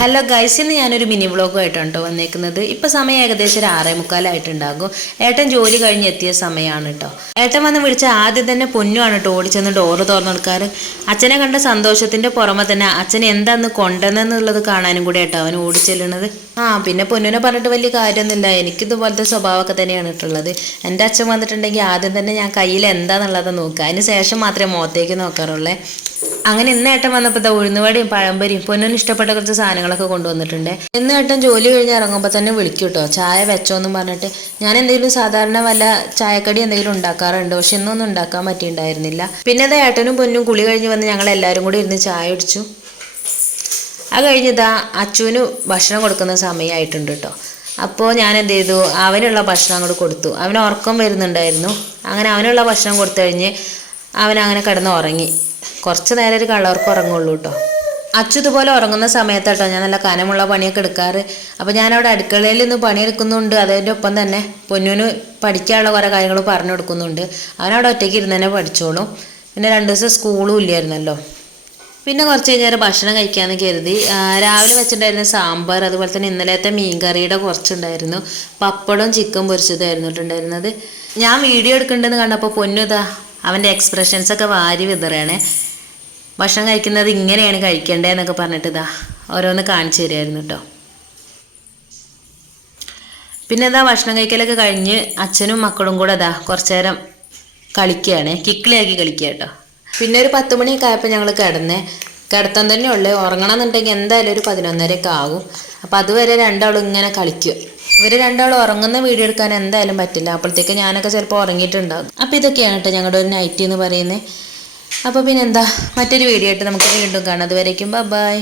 Hello guys, ഇന്ന് ഞാനൊരു mini വ്ളോഗുമായിട്ടാണ് കേട്ടോ വന്നേക്കുന്നത്. ഇപ്പം സമയം ഏകദേശം ഒരു 6:45 ഏട്ടൻ ജോലി കഴിഞ്ഞ് എത്തിയ സമയമാണ് കേട്ടോ. ഏട്ടൻ വന്ന് വിളിച്ച ആദ്യം തന്നെ പൊന്നുമാണ് കേട്ടോ ഓടിച്ചെന്ന് ഡോറ് തുറന്നു കൊടുക്കാറ്. അച്ഛനെ കണ്ട സന്തോഷത്തിന്റെ പുറമെ തന്നെ അച്ഛൻ എന്താന്ന് കൊണ്ടുവന്നെന്നുള്ളത് കാണാനും കൂടി കേട്ടോ അവൻ ഓടിച്ചെല്ലുന്നത്. പിന്നെ പൊന്നുനെ പറഞ്ഞിട്ട് വലിയ കാര്യമൊന്നുമില്ല, എനിക്കിതുപോലത്തെ സ്വഭാവമൊക്കെ തന്നെയാണ് ഇട്ടുള്ളത്. എൻ്റെ അച്ഛൻ വന്നിട്ടുണ്ടെങ്കിൽ ആദ്യം തന്നെ ഞാൻ കയ്യിൽ എന്താന്നുള്ളത് നോക്കുക, അതിന് ശേഷം മാത്രമേ മുഖത്തേക്ക് നോക്കാറുള്ളേ. അങ്ങനെ ഇന്ന് ഏട്ടൻ വന്നപ്പോൾ ഉഴുന്നുവടയും പഴംപൊരിയും പൊന്നിന് ഇഷ്ടപ്പെട്ട കുറച്ച് സാധനങ്ങളൊക്കെ കൊണ്ടുവന്നിട്ടുണ്ട്. ഇന്ന് ഏട്ടൻ ജോലി കഴിഞ്ഞ് ഇറങ്ങുമ്പോൾ തന്നെ വിളിക്കും കേട്ടോ, ചായ വെച്ചോന്നും പറഞ്ഞിട്ട്. ഞാൻ എന്തെങ്കിലും സാധാരണ വല്ല ചായക്കടി എന്തെങ്കിലും ഉണ്ടാക്കാറുണ്ട്, പക്ഷെ ഇന്നൊന്നും ഉണ്ടാക്കാൻ പറ്റിയിട്ടുണ്ടായിരുന്നില്ല. പിന്നെ അത് ഏട്ടനും പൊന്നും കുളി കഴിഞ്ഞ് വന്ന് ഞങ്ങൾ എല്ലാവരും കൂടി ഇരുന്ന് ചായ കുടിച്ചു. അത് കഴിഞ്ഞിതാ അച്ചുവിന് ഭക്ഷണം കൊടുക്കുന്ന സമയമായിട്ടുണ്ട് കേട്ടോ. അപ്പോൾ ഞാൻ എന്ത് ചെയ്തു, അവനുള്ള ഭക്ഷണം അങ്ങോട്ട് കൊടുത്തു. അവന് ഉറക്കം വരുന്നുണ്ടായിരുന്നു. അങ്ങനെ അവനുള്ള ഭക്ഷണം കൊടുത്തു കഴിഞ്ഞ് അവനങ്ങനെ കിടന്ന് ഉറങ്ങി. കുറച്ച് നേരം ഒരു കള്ളവർക്ക് ഉറങ്ങുള്ളൂ കേട്ടോ. അച്ചു ഇതുപോലെ ഉറങ്ങുന്ന സമയത്താട്ടോ ഞാൻ നല്ല കനമുള്ള പണിയൊക്കെ എടുക്കാറ്. അപ്പോൾ ഞാനവിടെ അടുക്കളയിൽ നിന്ന് പണിയെടുക്കുന്നുണ്ട്, അതിൻ്റെ ഒപ്പം തന്നെ പൊന്നുവിന് പഠിക്കാനുള്ള കുറേ കാര്യങ്ങൾ പറഞ്ഞു കൊടുക്കുന്നുണ്ട്. അവനവിടെ ഒറ്റയ്ക്ക് ഇരുന്ന് തന്നെ പഠിച്ചോളും. പിന്നെ 2 ദിവസം സ്കൂളും ഇല്ലായിരുന്നല്ലോ. പിന്നെ കുറച്ച് കഴിഞ്ഞാൽ ഭക്ഷണം കഴിക്കാമെന്ന് കരുതി. രാവിലെ വെച്ചിട്ടുണ്ടായിരുന്ന സാമ്പാർ, അതുപോലെ തന്നെ ഇന്നലത്തെ മീൻകറിയുടെ കുറച്ചുണ്ടായിരുന്നു. പപ്പടവും ചിക്കൻ പൊരിച്ചതായിരുന്നു ഇട്ടുണ്ടായിരുന്നത്. ഞാൻ വീഡിയോ എടുക്കണ്ടെന്ന് കണ്ടപ്പോൾ പൊന്നു ഇതാ അവൻ്റെ എക്സ്പ്രഷൻസൊക്കെ വാരി വിതറുകയാണ്. ഭക്ഷണം കഴിക്കുന്നത് ഇങ്ങനെയാണ് കഴിക്കേണ്ടതെന്നൊക്കെ പറഞ്ഞിട്ട് ഇതാ ഓരോന്ന് കാണിച്ചു തരുമായിരുന്നു കേട്ടോ. പിന്നെ ഇതാ ഭക്ഷണം കഴിക്കലൊക്കെ കഴിഞ്ഞ് അച്ഛനും മക്കളും കൂടെ ഇതാ കുറച്ചു നേരം കളിക്കുകയാണ്, കിക്കിളിയാക്കി കളിക്കുക കേട്ടോ. പിന്നെ ഒരു 10 മണിയൊക്കെ ആയപ്പോൾ ഞങ്ങൾ കിടത്താൻ തന്നെ ഉള്ളു. ഉറങ്ങണം എന്നുണ്ടെങ്കിൽ എന്തായാലും ഒരു 11:30 ആകും. അപ്പം അതുവരെ രണ്ടാളും ഇങ്ങനെ കളിക്കും. ഇവർ രണ്ടാളും ഉറങ്ങുന്ന വീഡിയോ എടുക്കാൻ എന്തായാലും പറ്റില്ല, അപ്പോഴത്തേക്ക് ഞാനൊക്കെ ചിലപ്പോൾ ഉറങ്ങിയിട്ടുണ്ടാകും. അപ്പോൾ ഇതൊക്കെയാണ് കേട്ടോ ഞങ്ങളുടെ ഒരു നൈറ്റ് എന്ന് പറയുന്നത്. അപ്പോൾ പിന്നെന്താ, മറ്റൊരു വീഡിയോ ആയിട്ട് നമുക്ക് വീണ്ടും കാണാം. അതുവരേക്കും ബൈ.